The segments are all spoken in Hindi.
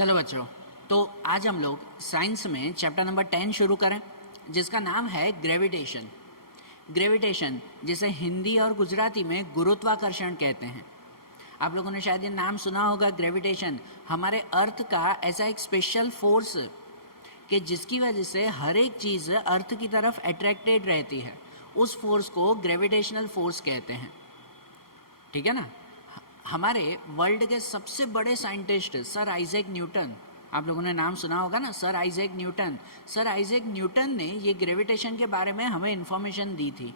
चलो बच्चों, तो आज हम लोग साइंस में चैप्टर नंबर 10 शुरू करें, जिसका नाम है ग्रेविटेशन। ग्रेविटेशन जिसे हिंदी और गुजराती में गुरुत्वाकर्षण कहते हैं। आप लोगों ने शायद ये नाम सुना होगा। ग्रेविटेशन हमारे अर्थ का ऐसा एक स्पेशल फोर्स कि जिसकी वजह से हर एक चीज़ अर्थ की तरफ अट्रैक्टेड रहती है। उस फोर्स को ग्रेविटेशनल फोर्स कहते हैं। ठीक है ना। हमारे वर्ल्ड के सबसे बड़े साइंटिस्ट सर आइजैक न्यूटन, आप लोगों ने नाम सुना होगा ना, sir Isaac Newton. Sir Isaac Newton ने ये ग्रेविटेशन के बारे में हमें इन्फॉर्मेशन दी थी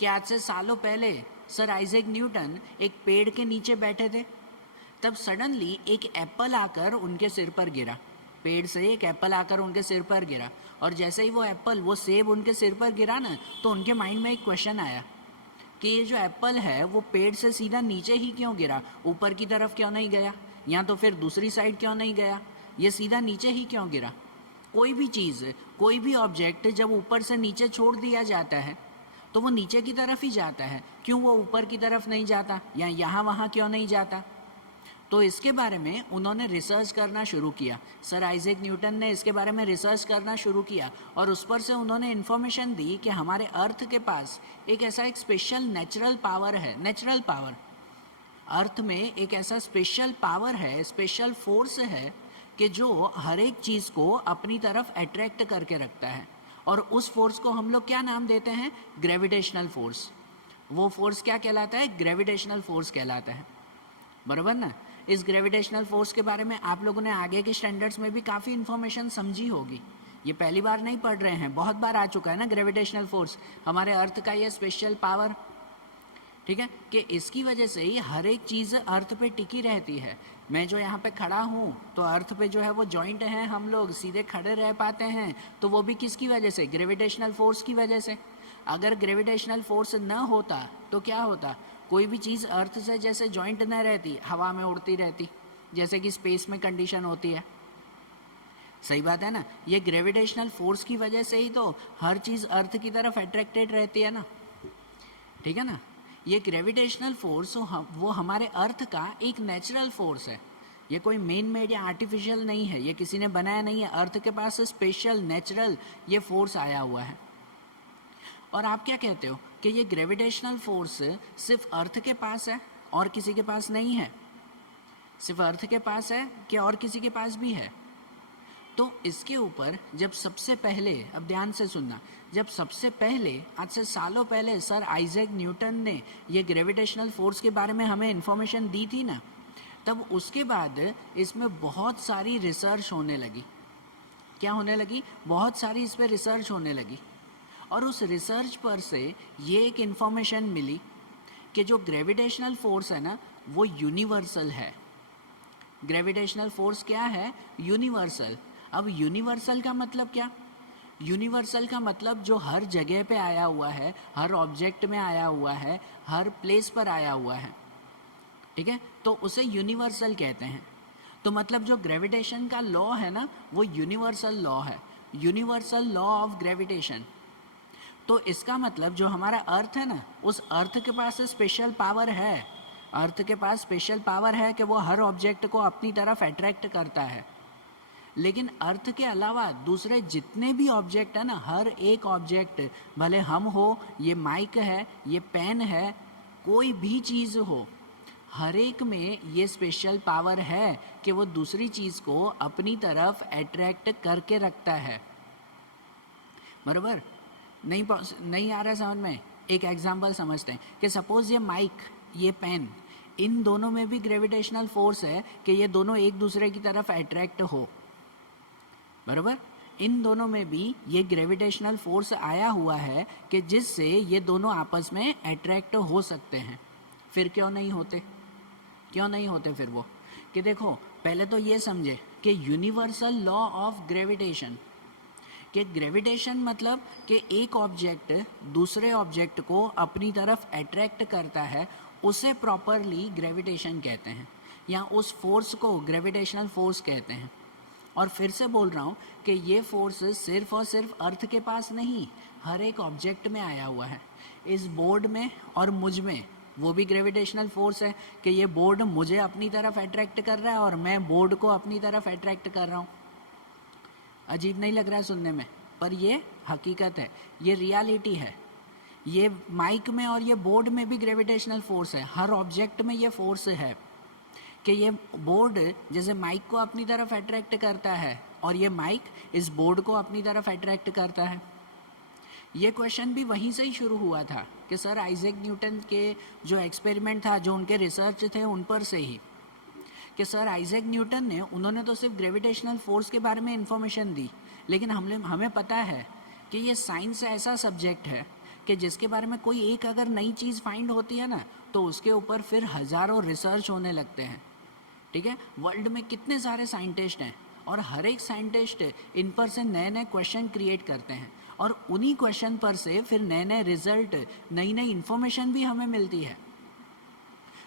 कि आज से सालों पहले सर आइजैक न्यूटन एक पेड़ के नीचे बैठे थे। तब सडनली एक एप्पल आकर उनके सिर पर गिरा। पेड़ से एक एप्पल आकर उनके सिर पर गिरा, और जैसे ही वो सेब उनके सिर पर गिरा ना, तो उनके माइंड में एक क्वेश्चन आया कि ये जो एप्पल है वो पेड़ से सीधा नीचे ही क्यों गिरा, ऊपर की तरफ क्यों नहीं गया, या तो फिर दूसरी साइड क्यों नहीं गया, ये सीधा नीचे ही क्यों गिरा। कोई भी चीज़, कोई भी ऑब्जेक्ट जब ऊपर से नीचे छोड़ दिया जाता है तो वो नीचे की तरफ ही जाता है, क्यों वो ऊपर की तरफ नहीं जाता, या यहाँ वहाँ क्यों नहीं जाता। तो इसके बारे में उन्होंने रिसर्च करना शुरू किया। सर आइजैक न्यूटन ने इसके बारे में रिसर्च करना शुरू किया, और उस पर से उन्होंने इन्फॉर्मेशन दी कि हमारे अर्थ के पास एक ऐसा एक स्पेशल नेचुरल पावर है। नेचुरल पावर, अर्थ में एक ऐसा स्पेशल पावर है, स्पेशल फोर्स है कि जो हर एक चीज़ को अपनी तरफ अट्रैक्ट करके रखता है। और उस फोर्स को हम लोग क्या नाम देते हैं? Gravitational force. वो फोर्स क्या कहलाता है? ग्रेविटेशनल फोर्स कहलाता है, बराबर ना। इस ग्रेविटेशनल फोर्स के बारे में आप लोगों ने आगे के स्टैंडर्ड्स में भी काफ़ी इन्फॉर्मेशन समझी होगी। ये पहली बार नहीं पढ़ रहे हैं, बहुत बार आ चुका है ना ग्रेविटेशनल फोर्स, हमारे अर्थ का ये स्पेशल पावर। ठीक है, कि इसकी वजह से ही हर एक चीज़ अर्थ पे टिकी रहती है। मैं जो यहाँ पे खड़ा हूँ तो अर्थ पे जो है वो जॉइंट हैं, हम लोग सीधे खड़े रह पाते हैं, तो वो भी किसकी वजह से? ग्रेविटेशनल फोर्स की वजह से। अगर ग्रेविटेशनल फोर्स न होता तो क्या होता? कोई भी चीज़ अर्थ से जैसे जॉइंट न रहती, हवा में उड़ती रहती, जैसे कि स्पेस में कंडीशन होती है। सही बात है ना। ये ग्रेविटेशनल फोर्स की वजह से ही तो हर चीज़ अर्थ की तरफ अट्रैक्टेड रहती है ना। ठीक है ना। ये ग्रेविटेशनल फोर्स वो हमारे अर्थ का एक नेचुरल फोर्स है। ये कोई मेन मेड या आर्टिफिशियल नहीं है, ये किसी ने बनाया नहीं है। अर्थ के पास स्पेशल नेचुरल ये फोर्स आया हुआ है। और आप क्या कहते हो कि ये ग्रेविटेशनल फोर्स सिर्फ अर्थ के पास है और किसी के पास नहीं है? सिर्फ अर्थ के पास है कि और किसी के पास भी है? तो इसके ऊपर जब सबसे पहले, अब ध्यान से सुनना, जब सबसे पहले आज से सालों पहले सर आइजैक न्यूटन ने ये ग्रेविटेशनल फोर्स के बारे में हमें इन्फॉर्मेशन दी थी ना, तब उसके बाद इसमें बहुत सारी रिसर्च होने लगी। क्या होने लगी? बहुत सारी इस पर रिसर्च होने लगी। और उस रिसर्च पर से ये एक इन्फॉर्मेशन मिली कि जो ग्रेविटेशनल फोर्स है ना, वो यूनिवर्सल है। ग्रेविटेशनल फोर्स क्या है? यूनिवर्सल। अब यूनिवर्सल का मतलब क्या? यूनिवर्सल का मतलब जो हर जगह पे आया हुआ है, हर ऑब्जेक्ट में आया हुआ है, हर प्लेस पर आया हुआ है। ठीक है, तो उसे यूनिवर्सल कहते हैं। तो मतलब जो ग्रेविटेशन का लॉ है ना, वो यूनिवर्सल लॉ है, यूनिवर्सल लॉ ऑफ ग्रेविटेशन। तो इसका मतलब जो हमारा अर्थ है ना, उस अर्थ के पास स्पेशल पावर है। अर्थ के पास स्पेशल पावर है कि वो हर ऑब्जेक्ट को अपनी तरफ अट्रैक्ट करता है। लेकिन अर्थ के अलावा दूसरे जितने भी ऑब्जेक्ट है ना, हर एक ऑब्जेक्ट, भले हम हो, ये माइक है, ये पेन है, कोई भी चीज़ हो, हर एक में ये स्पेशल पावर है कि वो दूसरी चीज़ को अपनी तरफ अट्रैक्ट करके रखता है। बराबर? नहीं आ रहा समझ में? एक एग्जाम्पल समझते हैं कि सपोज ये माइक, ये पेन, इन दोनों में भी ग्रेविटेशनल फोर्स है कि ये दोनों एक दूसरे की तरफ अट्रैक्ट हो। बराबर? इन दोनों में भी ये ग्रेविटेशनल फोर्स आया हुआ है कि जिससे ये दोनों आपस में अट्रैक्ट हो सकते हैं। फिर क्यों नहीं होते? क्यों नहीं होते फिर वो? कि देखो, पहले तो ये समझे कि यूनिवर्सल लॉ ऑफ ग्रेविटेशन, कि ग्रेविटेशन मतलब कि एक ऑब्जेक्ट दूसरे ऑब्जेक्ट को अपनी तरफ अट्रैक्ट करता है, उसे प्रॉपरली ग्रेविटेशन कहते हैं, या उस फोर्स को ग्रेविटेशनल फोर्स कहते हैं। और फिर से बोल रहा हूँ कि ये फोर्स सिर्फ और सिर्फ अर्थ के पास नहीं, हर एक ऑब्जेक्ट में आया हुआ है। इस बोर्ड में और मुझ में वो भी ग्रेविटेशनल फोर्स है कि ये बोर्ड मुझे अपनी तरफ अट्रैक्ट कर रहा है और मैं बोर्ड को अपनी तरफ अट्रैक्ट कर रहा हूँ। अजीब नहीं लग रहा है सुनने में, पर ये हकीकत है, ये रियलिटी है। ये माइक में और ये बोर्ड में भी ग्रेविटेशनल फोर्स है, हर ऑब्जेक्ट में ये फोर्स है कि ये बोर्ड जैसे माइक को अपनी तरफ अट्रैक्ट करता है और ये माइक इस बोर्ड को अपनी तरफ अट्रैक्ट करता है। ये क्वेश्चन भी वहीं से ही शुरू हुआ था कि सर आइजैक न्यूटन के जो एक्सपेरिमेंट था, जो उनके रिसर्च थे, उन पर से ही कि सर आइजैक न्यूटन ने, उन्होंने तो सिर्फ ग्रेविटेशनल फोर्स के बारे में इंफॉर्मेशन दी, लेकिन हमें पता है कि ये साइंस ऐसा सब्जेक्ट है कि जिसके बारे में कोई एक अगर नई चीज़ फाइंड होती है ना, तो उसके ऊपर फिर हज़ारों रिसर्च होने लगते हैं। ठीक है, वर्ल्ड में कितने सारे साइंटिस्ट हैं और हर एक साइंटिस्ट इन पर से नए नए क्वेश्चन क्रिएट करते हैं और उन्हीं क्वेश्चन पर से फिर नए नए रिजल्ट, नई नई इन्फॉर्मेशन भी हमें मिलती है,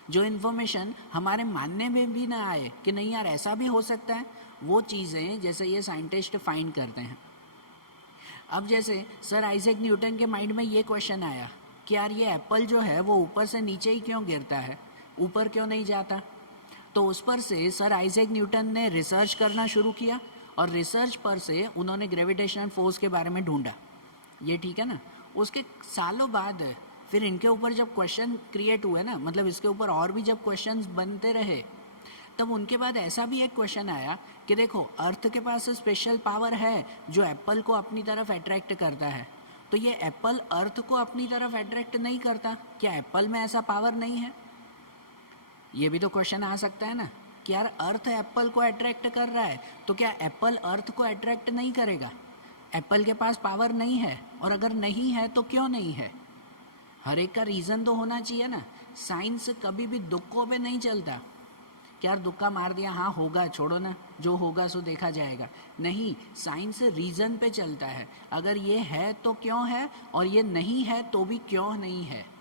जो इन्फॉर्मेशन हमारे मानने में भी ना आए कि नहीं यार ऐसा भी हो सकता है, वो चीज़ें जैसे ये साइंटिस्ट फाइंड करते हैं। अब जैसे सर आइजैक न्यूटन के माइंड में ये क्वेश्चन आया कि यार ये एप्पल जो है वो ऊपर से नीचे ही क्यों गिरता है, ऊपर क्यों नहीं जाता। तो उस पर से सर आइजैक न्यूटन ने रिसर्च करना शुरू किया और रिसर्च पर से उन्होंने ग्रेविटेशनल फोर्स के बारे में ढूंढा। ये ठीक है ना। उसके सालों बाद फिर इनके ऊपर जब क्वेश्चन क्रिएट हुए ना, मतलब इसके ऊपर और भी जब क्वेश्चंस बनते रहे, तब उनके बाद ऐसा भी एक क्वेश्चन आया कि देखो अर्थ के पास स्पेशल पावर है जो एप्पल को अपनी तरफ अट्रैक्ट करता है, तो ये एप्पल अर्थ को अपनी तरफ अट्रैक्ट नहीं करता, क्या एप्पल में ऐसा पावर नहीं है। ये भी तो क्वेश्चन आ सकता है ना कि यार अर्थ एप्पल को अट्रैक्ट कर रहा है तो क्या एप्पल अर्थ को अट्रैक्ट नहीं करेगा। एप्पल के पास पावर नहीं है, और अगर नहीं है तो क्यों नहीं है। हर एक का रीज़न तो होना चाहिए ना। साइंस कभी भी दुक्कों पे नहीं चलता कि यार दुक्का मार दिया, हाँ होगा, छोड़ो ना, जो होगा सो देखा जाएगा। नहीं, साइंस रीज़न पे चलता है। अगर ये है तो क्यों है, और ये नहीं है तो भी क्यों नहीं है।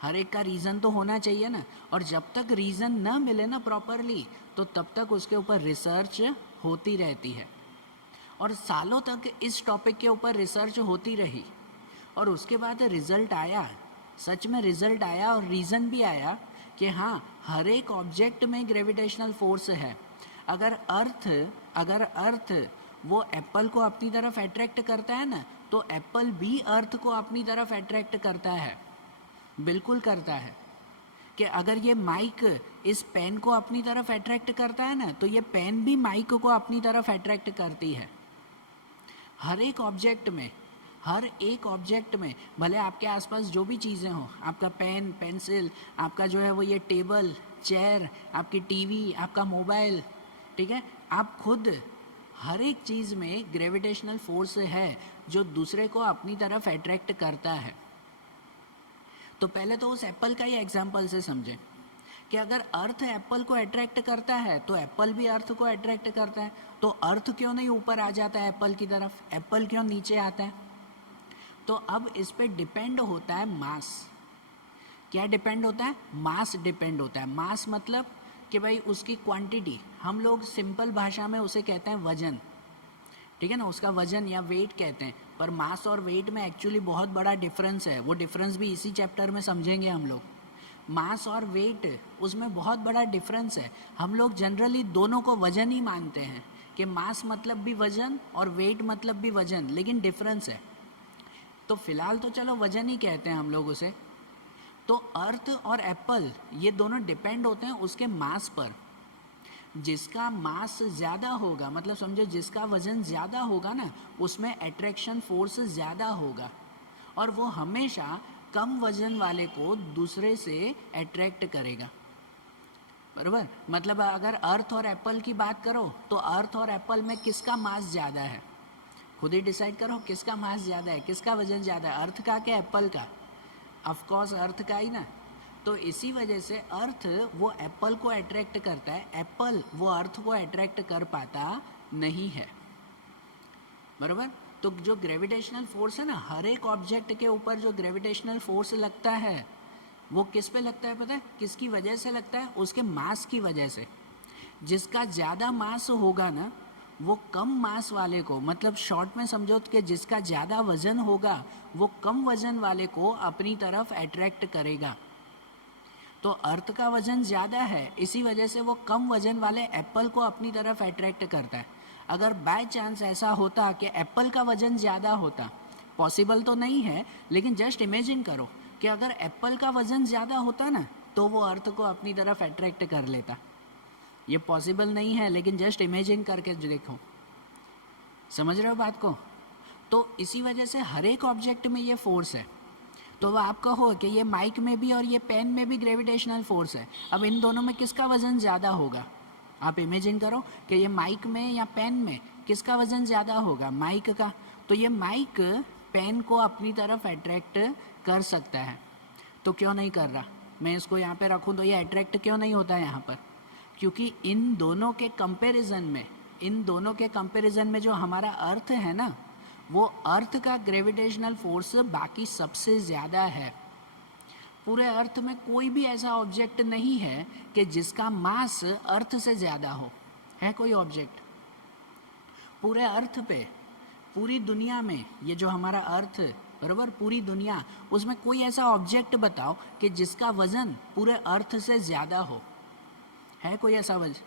हर एक का रीज़न तो होना चाहिए ना। और जब तक रीज़न ना मिले ना प्रॉपरली, तो तब तक उसके ऊपर रिसर्च होती रहती है। और सालों तक इस टॉपिक के ऊपर रिसर्च होती रही, और उसके बाद रिज़ल्ट आया, सच में रिज़ल्ट आया और रीज़न भी आया कि हाँ, हर एक ऑब्जेक्ट में ग्रेविटेशनल फोर्स है। अगर अर्थ वो एप्पल को अपनी तरफ अट्रैक्ट करता है ना, तो एप्पल भी अर्थ को अपनी तरफ अट्रैक्ट करता है, बिल्कुल करता है। कि अगर ये माइक इस पेन को अपनी तरफ अट्रैक्ट करता है ना, तो ये पेन भी माइक को अपनी तरफ अट्रैक्ट करती है। हर एक ऑब्जेक्ट में, भले आपके आसपास जो भी चीज़ें हों, आपका पेन, पेंसिल, आपका जो है वो ये टेबल, चेयर, आपकी टीवी, आपका मोबाइल, ठीक है, आप खुद, हर एक चीज़ में ग्रेविटेशनल फोर्स है जो दूसरे को अपनी तरफ अट्रैक्ट करता है। तो पहले तो उस एप्पल का ही एग्जाम्पल से समझें कि अगर अर्थ एप्पल को अट्रैक्ट करता है तो एप्पल भी अर्थ को अट्रैक्ट करता है, तो अर्थ क्यों नहीं ऊपर आ जाता है एप्पल की तरफ, एप्पल क्यों नीचे आता है। तो अब इस पे डिपेंड होता है मास। क्या डिपेंड होता है? मास डिपेंड होता है। मास मतलब कि भाई उसकी क्वांटिटी, हम लोग सिंपल भाषा में उसे कहते हैं वजन, ठीक है ना, उसका वजन या वेट कहते हैं। पर मास और वेट में एक्चुअली बहुत बड़ा डिफरेंस है, वो डिफरेंस भी इसी चैप्टर में समझेंगे हम लोग। मास और वेट, उसमें बहुत बड़ा डिफरेंस है। हम लोग जनरली दोनों को वजन ही मानते हैं कि मास मतलब भी वजन और वेट मतलब भी वजन, लेकिन डिफरेंस है। तो फिलहाल तो चलो वजन ही कहते हैं हम लोग उसे। तो अर्थ और एप्पल ये दोनों डिपेंड होते हैं उसके मास पर। जिसका मास ज़्यादा होगा, मतलब समझो जिसका वजन ज़्यादा होगा ना, उसमें अट्रैक्शन फोर्स ज़्यादा होगा, और वो हमेशा कम वजन वाले को दूसरे से अट्रैक्ट करेगा। बराबर, मतलब अगर अर्थ और एप्पल की बात करो तो अर्थ और एप्पल में किसका मास ज़्यादा है, खुद ही डिसाइड करो किसका मास ज़्यादा है, किसका वजन ज़्यादा है, अर्थ का क्या एप्पल का। ऑफ कोर्स अर्थ का ही ना। तो इसी वजह से अर्थ वो एप्पल को अट्रैक्ट करता है, एप्पल वो अर्थ को अट्रैक्ट कर पाता नहीं है। बराबर। तो जो ग्रेविटेशनल फोर्स है ना, हर एक ऑब्जेक्ट के ऊपर जो ग्रेविटेशनल फोर्स लगता है वो किस पे लगता है पता है? किसकी वजह से लगता है? उसके मास की वजह से। जिसका ज़्यादा मास होगा ना, वो कम मास वाले को, मतलब शॉर्ट में समझो कि जिसका ज़्यादा वजन होगा वो कम वजन वाले को अपनी तरफ अट्रैक्ट करेगा। तो अर्थ का वजन ज़्यादा है, इसी वजह से वो कम वजन वाले एप्पल को अपनी तरफ अट्रैक्ट करता है। अगर बाय चांस ऐसा होता कि एप्पल का वजन ज़्यादा होता, पॉसिबल तो नहीं है, लेकिन जस्ट इमेजिन करो कि अगर एप्पल का वजन ज़्यादा होता ना, तो वो अर्थ को अपनी तरफ अट्रैक्ट कर लेता। ये पॉसिबल नहीं है, लेकिन जस्ट इमेजिन करके देखो। समझ रहे हो बात को? तो इसी वजह से हर एक ऑब्जेक्ट में ये फोर्स है। तो वो आप कहो कि ये माइक में भी और ये पेन में भी ग्रेविटेशनल फोर्स है। अब इन दोनों में किसका वजन ज़्यादा होगा? आप इमेजिन करो कि ये माइक में या पेन में किसका वजन ज़्यादा होगा? माइक का। तो ये माइक पेन को अपनी तरफ अट्रैक्ट कर सकता है, तो क्यों नहीं कर रहा? मैं इसको यहाँ पे रखूँ तो ये अट्रैक्ट क्यों नहीं होता है यहाँ पर? क्योंकि इन दोनों के कंपैरिजन में जो हमारा अर्थ है ना, वो अर्थ का ग्रेविटेशनल फोर्स बाकी सबसे ज़्यादा है। पूरे अर्थ में कोई भी ऐसा ऑब्जेक्ट नहीं है कि जिसका मास अर्थ से ज़्यादा हो। है कोई ऑब्जेक्ट? पूरे अर्थ पे, पूरी दुनिया में, ये जो हमारा अर्थ बराबर पूरी दुनिया, उसमें कोई ऐसा ऑब्जेक्ट बताओ कि जिसका वजन पूरे अर्थ से ज़्यादा हो। है कोई ऐसा वजन?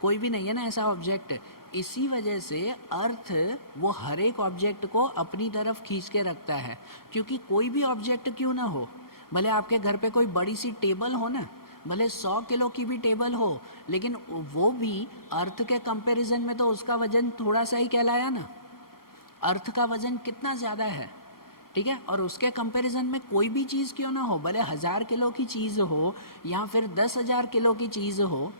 कोई भी नहीं है ना ऐसा ऑब्जेक्ट। इसी वजह से अर्थ वो हर एक ऑब्जेक्ट को अपनी तरफ खींच के रखता है। क्योंकि कोई भी ऑब्जेक्ट क्यों ना हो, भले आपके घर पे कोई बड़ी सी टेबल हो ना, भले 100 किलो की भी टेबल हो, लेकिन वो भी अर्थ के कंपैरिजन में तो उसका वजन थोड़ा सा ही कहलाया ना। अर्थ का वजन कितना ज़्यादा है, ठीक है? और उसके कंपैरिजन में कोई भी चीज़ क्यों ना हो, भले 1000 किलो की चीज़ हो या फिर 10,000 किलो की चीज़ हो,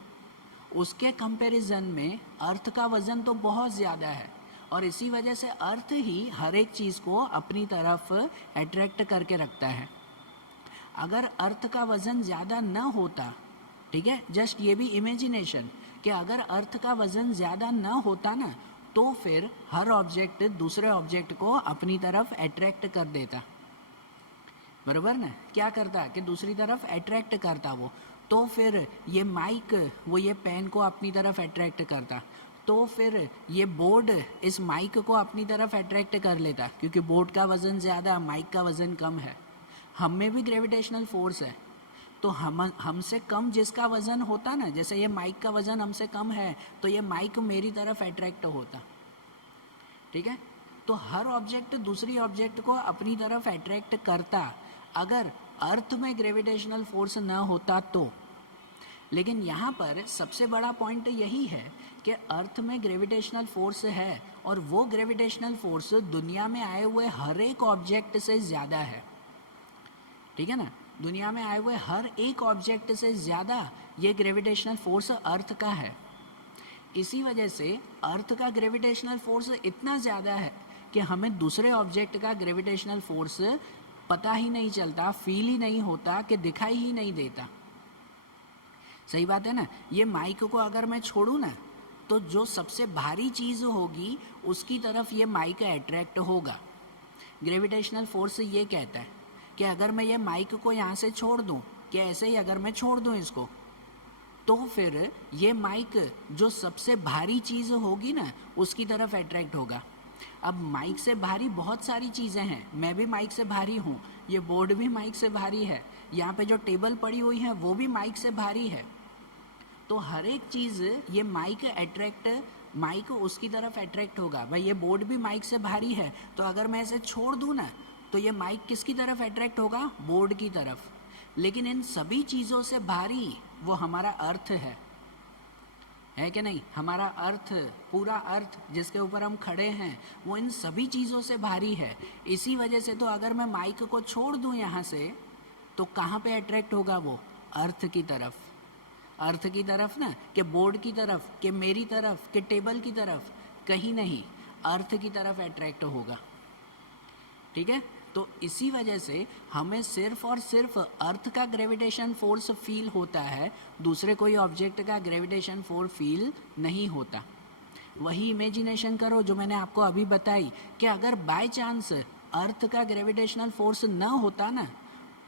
उसके कंपैरिजन में अर्थ का वजन तो बहुत ज़्यादा है। और इसी वजह से अर्थ ही हर एक चीज़ को अपनी तरफ अट्रैक्ट करके रखता है। अगर अर्थ का वजन ज़्यादा न होता, ठीक है, जस्ट ये भी इमेजिनेशन कि अगर अर्थ का वजन ज़्यादा न होता ना, तो फिर हर ऑब्जेक्ट दूसरे ऑब्जेक्ट को अपनी तरफ अट्रैक्ट कर देता। बराबर ना? क्या करता कि दूसरी तरफ अट्रैक्ट करता वो। तो फिर ये माइक वो ये पेन को अपनी तरफ अट्रैक्ट करता, तो फिर ये बोर्ड इस माइक को अपनी तरफ अट्रैक्ट कर लेता, क्योंकि बोर्ड का वज़न ज़्यादा, माइक का वज़न कम है। हम में भी ग्रेविटेशनल फोर्स है, तो हमसे कम जिसका वज़न होता ना, जैसे ये माइक का वज़न हमसे कम है, तो ये माइक मेरी तरफ अट्रैक्ट होता। ठीक है? तो हर ऑब्जेक्ट दूसरी ऑब्जेक्ट को अपनी तरफ अट्रैक्ट करता अगर अर्थ में ग्रेविटेशनल फोर्स न होता तो। लेकिन यहाँ पर सबसे बड़ा पॉइंट यही है कि अर्थ में ग्रेविटेशनल फोर्स है, और वो ग्रेविटेशनल फोर्स दुनिया में आए हुए हर एक ऑब्जेक्ट से ज़्यादा है। ठीक है ना? दुनिया में आए हुए हर एक ऑब्जेक्ट से ज़्यादा ये ग्रेविटेशनल फोर्स अर्थ का है। इसी वजह से अर्थ का ग्रेविटेशनल फोर्स इतना ज़्यादा है कि हमें दूसरे ऑब्जेक्ट का ग्रेविटेशनल फोर्स पता ही नहीं चलता, फील ही नहीं होता, कि दिखाई ही नहीं देता। सही बात है ना? ये माइक को अगर मैं छोड़ूं ना, तो जो सबसे भारी चीज़ होगी उसकी तरफ ये माइक अट्रैक्ट होगा। ग्रेविटेशनल फोर्स ये कहता है कि अगर मैं ये माइक को यहाँ से छोड़ दूँ, कि ऐसे ही अगर मैं छोड़ दूँ इसको, तो फिर ये माइक जो सबसे भारी चीज़ होगी ना उसकी तरफ अट्रैक्ट होगा। अब माइक से भारी बहुत सारी चीज़ें हैं, मैं भी माइक से भारी हूँ, ये बोर्ड भी माइक से भारी है, यहाँ पे जो टेबल पड़ी हुई है वो भी माइक से भारी है। तो हर एक चीज़ ये माइक उसकी तरफ अट्रैक्ट होगा। भाई ये बोर्ड भी माइक से भारी है, तो अगर मैं इसे छोड़ दूँ ना, तो ये माइक किसकी तरफ अट्रैक्ट होगा? बोर्ड की तरफ। लेकिन इन सभी चीज़ों से भारी वो हमारा अर्थ है कि नहीं? हमारा अर्थ, पूरा अर्थ जिसके ऊपर हम खड़े हैं, वो इन सभी चीज़ों से भारी है। इसी वजह से तो अगर मैं माइक को छोड़ दूं यहाँ से, तो कहाँ पे अट्रैक्ट होगा वो? अर्थ की तरफ। अर्थ की तरफ ना, कि बोर्ड की तरफ, कि मेरी तरफ, कि टेबल की तरफ? कहीं नहीं, अर्थ की तरफ अट्रैक्ट होगा। ठीक है? तो इसी वजह से हमें सिर्फ और सिर्फ अर्थ का ग्रेविटेशन फोर्स फील होता है, दूसरे कोई ऑब्जेक्ट का ग्रेविटेशन फोर्स फील नहीं होता। वही इमेजिनेशन करो जो मैंने आपको अभी बताई, कि अगर बाय चांस अर्थ का ग्रेविटेशनल फोर्स न होता ना,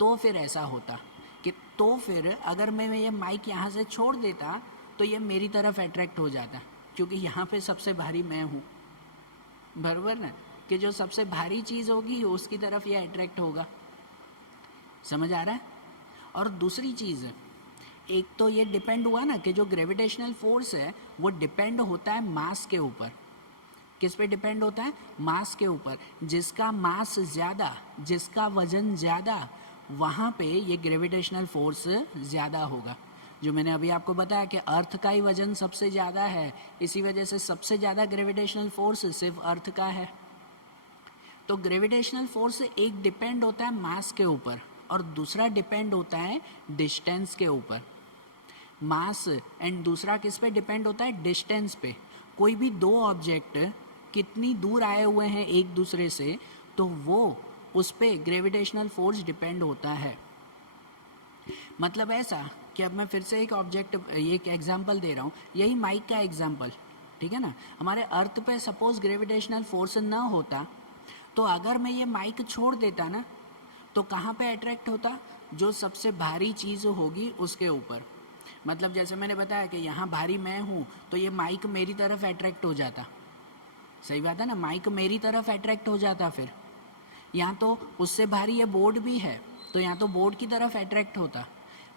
तो फिर ऐसा होता कि तो फिर अगर मैं ये माइक यहाँ से छोड़ देता, तो ये मेरी तरफ अट्रैक्ट हो जाता, क्योंकि यहाँ पे सबसे भारी मैं हूँ। बराबर ना? कि जो सबसे भारी चीज़ होगी उसकी तरफ ये अट्रैक्ट होगा। समझ आ रहा है? और दूसरी चीज़, एक तो ये डिपेंड हुआ ना कि जो ग्रेविटेशनल फोर्स है वो डिपेंड होता है मास के ऊपर। किस पे डिपेंड होता है? मास के ऊपर। जिसका मास ज़्यादा, जिसका वजन ज़्यादा, वहाँ पे ये ग्रेविटेशनल फोर्स ज़्यादा होगा। जो मैंने अभी आपको बताया कि अर्थ का ही वजन सबसे ज़्यादा है, इसी वजह से सबसे ज़्यादा ग्रेविटेशनल फोर्स सिर्फ अर्थ का है। तो ग्रेविटेशनल फोर्स एक डिपेंड होता है मास के ऊपर और दूसरा डिपेंड होता है डिस्टेंस के ऊपर। मास एंड दूसरा किस पे डिपेंड होता है? डिस्टेंस पे। कोई भी दो ऑब्जेक्ट कितनी दूर आए हुए हैं एक दूसरे से, तो वो उस पे ग्रेविटेशनल फोर्स डिपेंड होता है। मतलब ऐसा कि अब मैं फिर से एक ऑब्जेक्ट, एक एग्जांपल दे रहा हूँ, यही माइक का एग्जांपल, ठीक है ना। हमारे अर्थ पे सपोज ग्रेविटेशनल फोर्स ना होता, तो अगर मैं ये माइक छोड़ देता ना, तो कहाँ पे अट्रैक्ट होता? जो सबसे भारी चीज़ होगी उसके ऊपर। मतलब जैसे मैंने बताया कि यहाँ भारी मैं हूँ, तो ये माइक मेरी तरफ अट्रैक्ट हो जाता। सही बात है ना, माइक मेरी तरफ अट्रैक्ट हो जाता। फिर यहाँ तो उससे भारी ये बोर्ड भी है, तो यहाँ तो बोर्ड की तरफ अट्रैक्ट होता।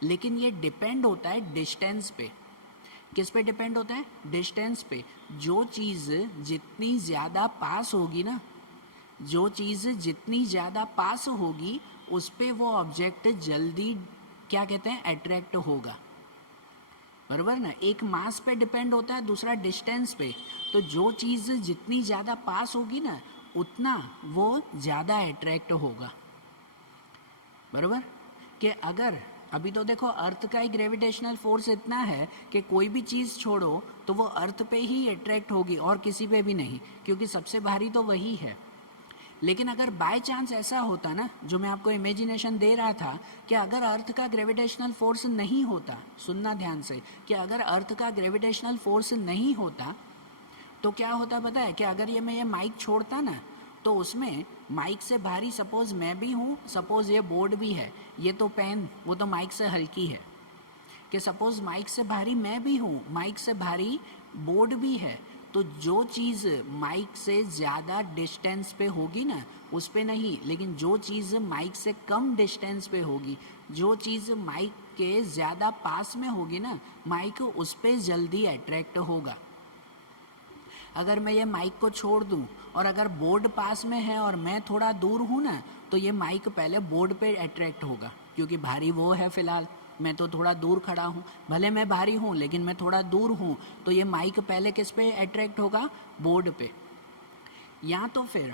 लेकिन ये डिपेंड होता है डिस्टेंस पे। किस पे डिपेंड होता है? डिस्टेंस पे। जो चीज़ जितनी ज़्यादा पास होगी ना, जो चीज़ जितनी ज़्यादा पास होगी उस पे वो ऑब्जेक्ट जल्दी, क्या कहते हैं, अट्रैक्ट होगा। बराबर ना। एक मास पे डिपेंड होता है, दूसरा डिस्टेंस पे। तो जो चीज़ जितनी ज़्यादा पास होगी ना, उतना वो ज़्यादा अट्रैक्ट होगा। बराबर। कि अगर अभी तो देखो अर्थ का ही ग्रेविटेशनल फोर्स इतना है कि कोई भी चीज़ छोड़ो तो वो अर्थ पे ही अट्रैक्ट होगी और किसी पे भी नहीं, क्योंकि सबसे भारी तो वही है। लेकिन अगर बाय चांस ऐसा होता ना, जो मैं आपको इमेजिनेशन दे रहा था, कि अगर अर्थ का ग्रेविटेशनल फोर्स नहीं होता, सुनना ध्यान से, कि अगर अर्थ का ग्रेविटेशनल फोर्स नहीं होता तो क्या होता पता है? कि अगर मैं ये माइक छोड़ता ना, तो उसमें माइक से भारी सपोज मैं भी हूँ, सपोज ये बोर्ड भी है, ये तो पेन, वो तो माइक से हल्की है। कि सपोज माइक से भारी मैं भी हूँ, माइक से भारी बोर्ड भी है, तो जो चीज़ माइक से ज़्यादा डिस्टेंस पे होगी ना, उस पे नहीं, लेकिन जो चीज़ माइक से कम डिस्टेंस पे होगी, जो चीज़ माइक के ज़्यादा पास में होगी ना, माइक उस पे जल्दी अट्रैक्ट होगा। अगर मैं ये माइक को छोड़ दूं और अगर बोर्ड पास में है और मैं थोड़ा दूर हूँ ना, तो ये माइक पहले बोर्ड पे अट्रैक्ट होगा, क्योंकि भारी वो है फ़िलहाल, मैं तो थोड़ा दूर खड़ा हूँ। भले मैं भारी हूँ लेकिन मैं थोड़ा दूर हूँ, तो ये माइक पहले किस पे अट्रैक्ट होगा? बोर्ड पे। या तो फिर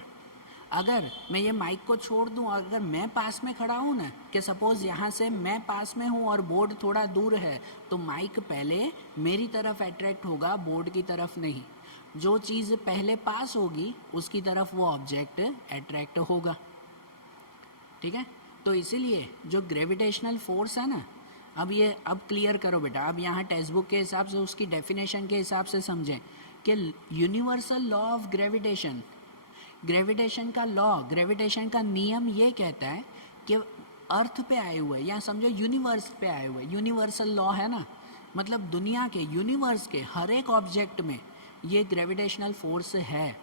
अगर मैं ये माइक को छोड़ दूं, अगर मैं पास में खड़ा हूँ ना, कि सपोज़ यहाँ से मैं पास में हूँ और बोर्ड थोड़ा दूर है, तो माइक पहले मेरी तरफ अट्रैक्ट होगा, बोर्ड की तरफ नहीं। जो चीज़ पहले पास होगी उसकी तरफ वो ऑब्जेक्ट अट्रैक्ट होगा। ठीक है। तो इसीलिए जो ग्रेविटेशनल फोर्स है ना, अब क्लियर करो बेटा, अब यहाँ टेक्स्ट बुक के हिसाब से उसकी डेफिनेशन के हिसाब से समझें कि universal law of gravitation, gravitation का लॉ, ग्रेविटेशन का नियम ये कहता है कि अर्थ पे आए हुए, या समझो यूनिवर्स पे आए हुए, यूनिवर्सल लॉ है ना, मतलब दुनिया के, यूनिवर्स के हर एक ऑब्जेक्ट में ये ग्रेविटेशनल फोर्स है।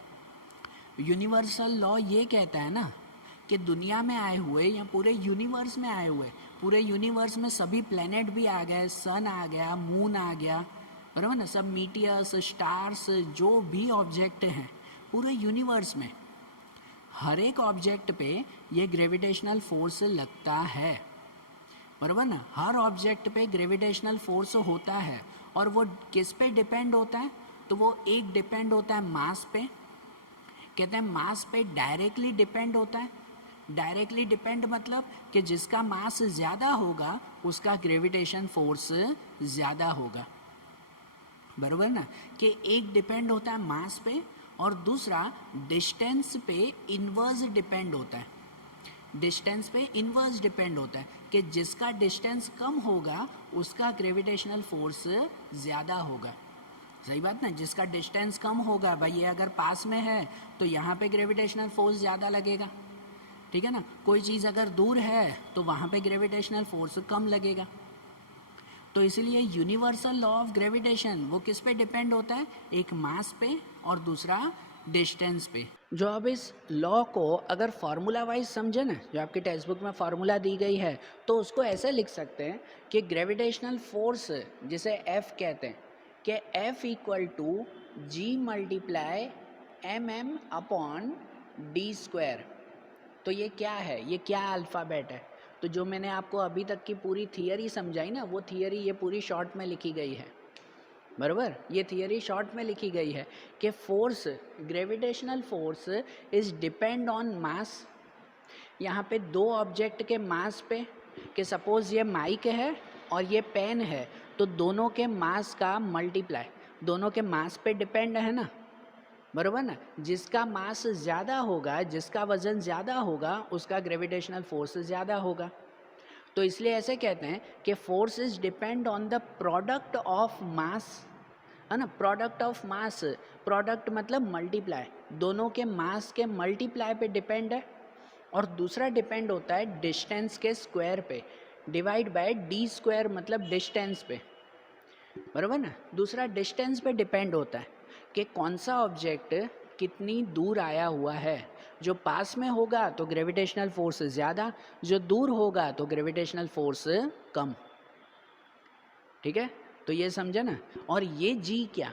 यूनिवर्सल लॉ ये कहता है ना कि दुनिया में आए हुए या पूरे यूनिवर्स में आए हुए, पूरे यूनिवर्स में सभी प्लेनेट भी आ गए, सन आ गया, मून आ गया, बराबर ना, सब मीटियर्स, स्टार्स, जो भी ऑब्जेक्ट हैं पूरे यूनिवर्स में, हर एक ऑब्जेक्ट पे ये ग्रेविटेशनल फोर्स लगता है। बराबर ना, हर ऑब्जेक्ट पे ग्रेविटेशनल फोर्स होता है। और वो किस पे डिपेंड होता है? तो वो एक डिपेंड होता है मास पे, कहते हैं मास पे डायरेक्टली डिपेंड होता है। डायरेक्टली डिपेंड मतलब कि जिसका मास ज़्यादा होगा उसका ग्रेविटेशन फोर्स ज़्यादा होगा। बराबर ना, कि एक डिपेंड होता है मास पे और दूसरा डिस्टेंस पे इनवर्स डिपेंड होता है। डिस्टेंस पे इनवर्स डिपेंड होता है कि जिसका डिस्टेंस कम होगा उसका ग्रेविटेशनल फोर्स ज़्यादा होगा। सही बात ना, जिसका डिस्टेंस कम होगा, भाई ये अगर पास में है तो यहाँ पे ग्रेविटेशनल फोर्स ज़्यादा लगेगा, ठीक है ना। कोई चीज़ अगर दूर है तो वहाँ पे ग्रेविटेशनल फोर्स कम लगेगा। तो इसलिए यूनिवर्सल लॉ ऑफ ग्रेविटेशन वो किस पे डिपेंड होता है? एक मास पे और दूसरा डिस्टेंस पे। जो अब इस लॉ को अगर फार्मूला वाइज समझे ना, जो आपकी टेक्स्ट बुक में फार्मूला दी गई है, तो उसको ऐसे लिख सकते हैं कि ग्रेविटेशनल फोर्स जिसे एफ कहते हैं कि F equal to G multiply M M upon D square. तो ये क्या है, ये क्या अल्फ़ाबेट है? तो जो मैंने आपको अभी तक की पूरी थियरी समझाई ना, वो थियरी ये पूरी शॉर्ट में लिखी गई है, बराबर। ये थियरी शॉर्ट में लिखी गई है कि force, gravitational force is depend on मास। यहाँ पे दो ऑब्जेक्ट के मास पे, कि सपोज ये माइक है और ये पेन है, तो दोनों के मास का मल्टीप्लाई दोनों के मास पे डिपेंड है ना, बराबर ना। जिसका मास ज़्यादा होगा, जिसका वज़न ज़्यादा होगा, उसका ग्रेविटेशनल फोर्स ज़्यादा होगा। तो इसलिए ऐसे कहते हैं कि force is depend on the product of mass, है ना। प्रोडक्ट ऑफ मास, प्रोडक्ट मतलब मल्टीप्लाई, दोनों के मास के मल्टीप्लाई पे डिपेंड है। और दूसरा डिपेंड होता है डिस्टेंस के स्क्वायर पे, डिवाइड बाय डी स्क्वायर मतलब डिस्टेंस पे, बराबर ना। दूसरा डिस्टेंस पे डिपेंड होता है कि कौन सा ऑब्जेक्ट कितनी दूर आया हुआ है। जो पास में होगा तो ग्रेविटेशनल फोर्स ज़्यादा, जो दूर होगा तो ग्रेविटेशनल फोर्स कम। ठीक है, तो ये समझे ना। और ये जी क्या,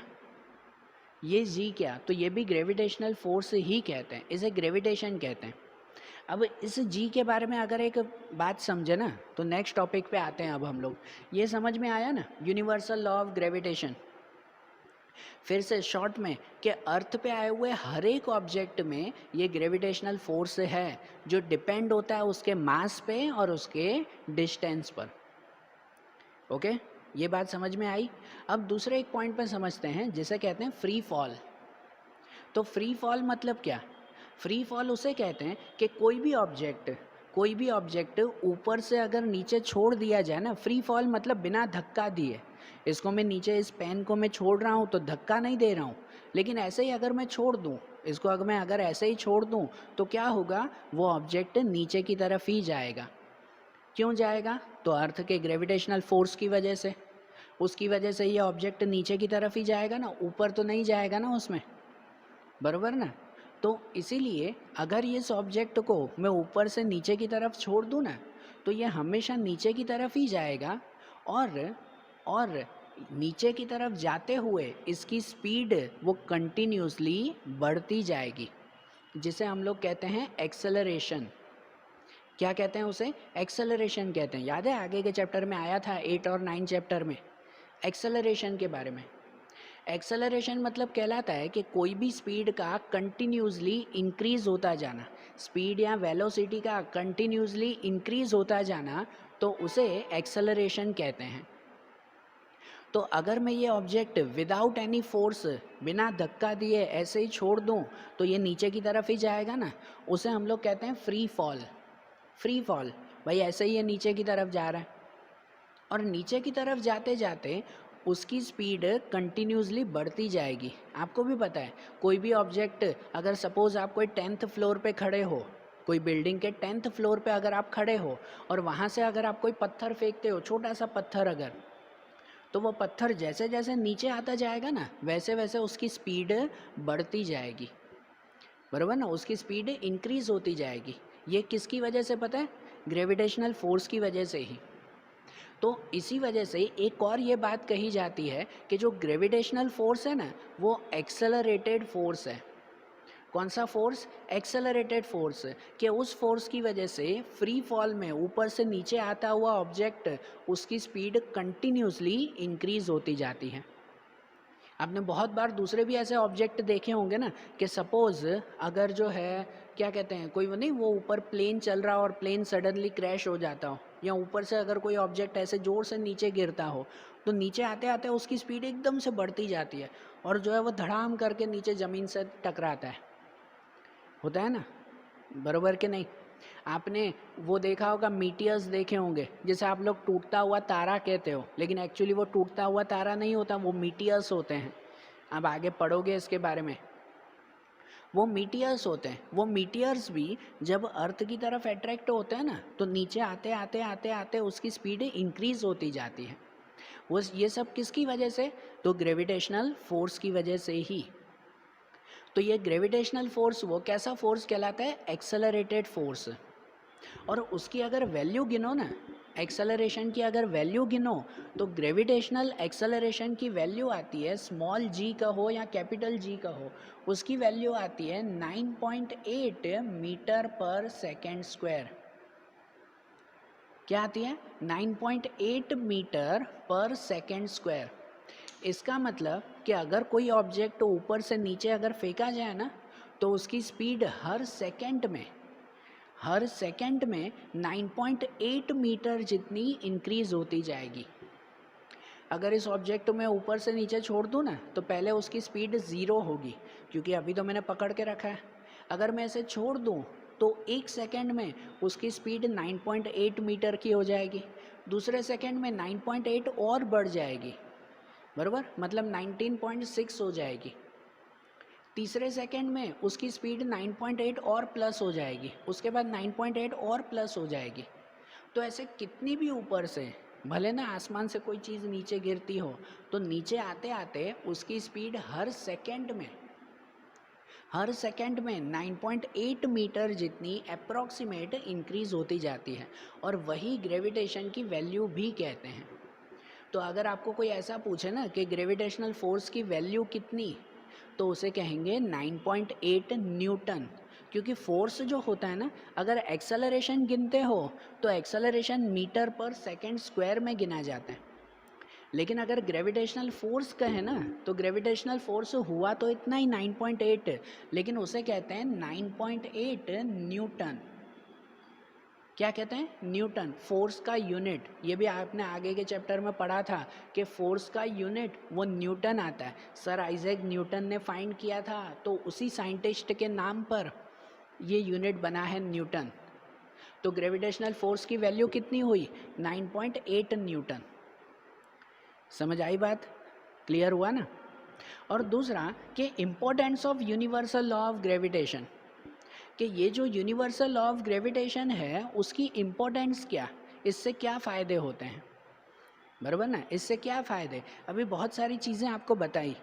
ये जी क्या, तो ये भी ग्रेविटेशनल फोर्स ही कहते हैं, इसे ग्रेविटेशन कहते हैं। अब इस जी के बारे में अगर एक बात समझे ना, तो नेक्स्ट टॉपिक पे आते हैं अब हम लोग। ये समझ में आया ना, यूनिवर्सल लॉ ऑफ ग्रेविटेशन। फिर से शॉर्ट में कि अर्थ पे आए हुए हर एक ऑब्जेक्ट में ये ग्रेविटेशनल फोर्स है, जो डिपेंड होता है उसके मास पे और उसके डिस्टेंस पर। ओके, ये बात समझ में आई। अब दूसरे एक पॉइंट पर समझते हैं जिसे कहते हैं फ्री फॉल। तो फ्री फॉल मतलब क्या? फ्री फॉल उसे कहते हैं कि कोई भी ऑब्जेक्ट ऊपर से अगर नीचे छोड़ दिया जाए ना, फ्री फॉल मतलब बिना धक्का दिए। इसको मैं नीचे, इस पेन को मैं छोड़ रहा हूँ तो धक्का नहीं दे रहा हूँ, लेकिन ऐसे ही अगर मैं छोड़ दूँ इसको, अगर मैं ऐसे ही छोड़ दूँ तो क्या होगा, वो ऑब्जेक्ट नीचे की तरफ ही जाएगा। क्यों जाएगा? तो अर्थ के ग्रेविटेशनल फोर्स की वजह से, उसकी वजह से ये ऑब्जेक्ट नीचे की तरफ ही जाएगा ना, ऊपर तो नहीं जाएगा ना उसमें, बराबर ना। तो इसीलिए अगर इस ऑब्जेक्ट को मैं ऊपर से नीचे की तरफ छोड़ दूँ ना, तो ये हमेशा नीचे की तरफ ही जाएगा। और नीचे की तरफ जाते हुए इसकी स्पीड वो कंटिन्यूसली बढ़ती जाएगी, जिसे हम लोग कहते हैं एक्सेलरेशन। क्या कहते हैं उसे? एक्सेलरेशन कहते हैं। याद है आगे के चैप्टर में आया था, 8 और 9 चैप्टर में, एक्सेलरेशन के बारे में। एक्सेलरेशन मतलब कहलाता है कि कोई भी स्पीड का कंटिन्यूसली इंक्रीज होता जाना, स्पीड या वेलोसिटी का कंटिन्यूसली इंक्रीज होता जाना, तो उसे एक्सेलरेशन कहते हैं। तो अगर मैं ये ऑब्जेक्ट विदाउट एनी फोर्स, बिना धक्का दिए ऐसे ही छोड़ दूं, तो ये नीचे की तरफ ही जाएगा ना, उसे हम लोग कहते हैं फ्री फॉल। फ्री फॉल भाई, ऐसे ही ये नीचे की तरफ जा रहा है, और नीचे की तरफ जाते जाते उसकी स्पीड कंटिन्यूसली बढ़ती जाएगी। आपको भी पता है, कोई भी ऑब्जेक्ट, अगर सपोज़ आप कोई 10th फ्लोर पे खड़े हो, कोई बिल्डिंग के 10th फ्लोर पे अगर आप खड़े हो और वहाँ से अगर आप कोई पत्थर फेंकते हो, छोटा सा पत्थर अगर, तो वो पत्थर जैसे जैसे नीचे आता जाएगा ना, वैसे वैसे उसकी स्पीड बढ़ती जाएगी, बराबर ना। उसकी स्पीड इंक्रीज होती जाएगी। ये किसकी वजह से पता है? ग्रेविटेशनल फोर्स की वजह से ही। तो इसी वजह से एक और ये बात कही जाती है कि जो ग्रेविटेशनल फोर्स है ना, वो एक्सेलरेटेड फोर्स है। कौन सा फोर्स? Accelerated force. कि उस फोर्स की वजह से फ्री फॉल में ऊपर से नीचे आता हुआ ऑब्जेक्ट, उसकी स्पीड कंटिन्यूसली इंक्रीज होती जाती है। आपने बहुत बार दूसरे भी ऐसे ऑब्जेक्ट देखे होंगे ना, कि सपोज अगर जो है, क्या कहते हैं, कोई वो नहीं, वो ऊपर प्लेन चल रहा हो और प्लेन सडनली क्रैश हो जाता हो, या ऊपर से अगर कोई ऑब्जेक्ट ऐसे ज़ोर से नीचे गिरता हो, तो नीचे आते आते उसकी स्पीड एकदम से बढ़ती जाती है, और जो है वो धड़ाम करके नीचे ज़मीन से टकराता है। होता है ना, बरोबर के नहीं? आपने वो देखा होगा, मीटियर्स देखे होंगे, जैसे आप लोग टूटता हुआ तारा कहते हो, लेकिन एक्चुअली वो टूटता हुआ तारा नहीं होता, वो मीटियर्स होते हैं। अब आगे पढ़ोगे इसके बारे में। वो मीटियर्स होते हैं। वो मीटियर्स भी जब अर्थ की तरफ अट्रैक्ट होते हैं ना, तो नीचे आते आते आते आते उसकी स्पीड इंक्रीज होती जाती है। वो ये सब किसकी वजह से? तो ग्रेविटेशनल फोर्स की वजह से ही। तो ये ग्रेविटेशनल फोर्स वो कैसा फोर्स कहलाता है? Accelerated force. और उसकी अगर वैल्यू गिनो ना, एक्सेलरेशन की अगर वैल्यू गिनो तो ग्रेविटेशनल एक्सेलरेशन की वैल्यू आती है, स्मॉल जी का हो या कैपिटल जी का हो, उसकी वैल्यू आती है 9.8 मीटर पर सेकेंड स्क्वायर। क्या आती है? 9.8 मीटर पर सेकेंड स्क्वायर। इसका मतलब कि अगर कोई ऑब्जेक्ट ऊपर से नीचे अगर फेंका जाए ना, तो उसकी स्पीड हर सेकंड में 9.8 मीटर जितनी इंक्रीज होती जाएगी। अगर इस ऑब्जेक्ट में ऊपर से नीचे छोड़ दूँ ना, तो पहले उसकी स्पीड 0 होगी, क्योंकि अभी तो मैंने पकड़ के रखा है। अगर मैं इसे छोड़ दूँ तो एक सेकंड में उसकी स्पीड 9.8 मीटर की हो जाएगी, दूसरे सेकंड में 9.8 और बढ़ जाएगी, बराबर, मतलब 19.6 हो जाएगी। तीसरे सेकंड में उसकी स्पीड 9.8 और प्लस हो जाएगी, उसके बाद 9.8 और प्लस हो जाएगी। तो ऐसे कितनी भी ऊपर से, भले ना आसमान से कोई चीज़ नीचे गिरती हो, तो नीचे आते आते उसकी स्पीड हर सेकंड में 9.8 मीटर जितनी अप्रॉक्सीमेट इंक्रीज होती जाती है, और वही ग्रेविटेशन की वैल्यू भी कहते हैं। तो अगर आपको कोई ऐसा पूछे ना कि ग्रेविटेशनल फोर्स की वैल्यू कितनी, तो उसे कहेंगे 9.8 न्यूटन, क्योंकि फोर्स जो होता है ना, अगर एक्सेलरेशन गिनते हो तो एक्सेलरेशन मीटर पर सेकेंड स्क्वायर में गिना जाता है, लेकिन अगर ग्रेविटेशनल फोर्स कहे ना, तो ग्रेविटेशनल फोर्स हुआ तो इतना ही 9.8, लेकिन उसे कहते हैं 9.8 न्यूटन। क्या कहते हैं? न्यूटन, फोर्स का यूनिट। ये भी आपने आगे के चैप्टर में पढ़ा था कि फोर्स का यूनिट वो न्यूटन आता है। सर आइजैक न्यूटन ने फाइंड किया था, तो उसी साइंटिस्ट के नाम पर ये यूनिट बना है न्यूटन। तो ग्रेविटेशनल फोर्स की वैल्यू कितनी हुई? 9.8 न्यूटन। समझ आई बात? क्लियर हुआ ना? और दूसरा कि importance of universal law of gravitation, कि ये जो यूनिवर्सल लॉ ऑफ ग्रेविटेशन है उसकी इम्पोर्टेंस क्या, इससे क्या फ़ायदे होते हैं, बराबर ना? इससे क्या फ़ायदे, अभी बहुत सारी चीज़ें आपको बताई,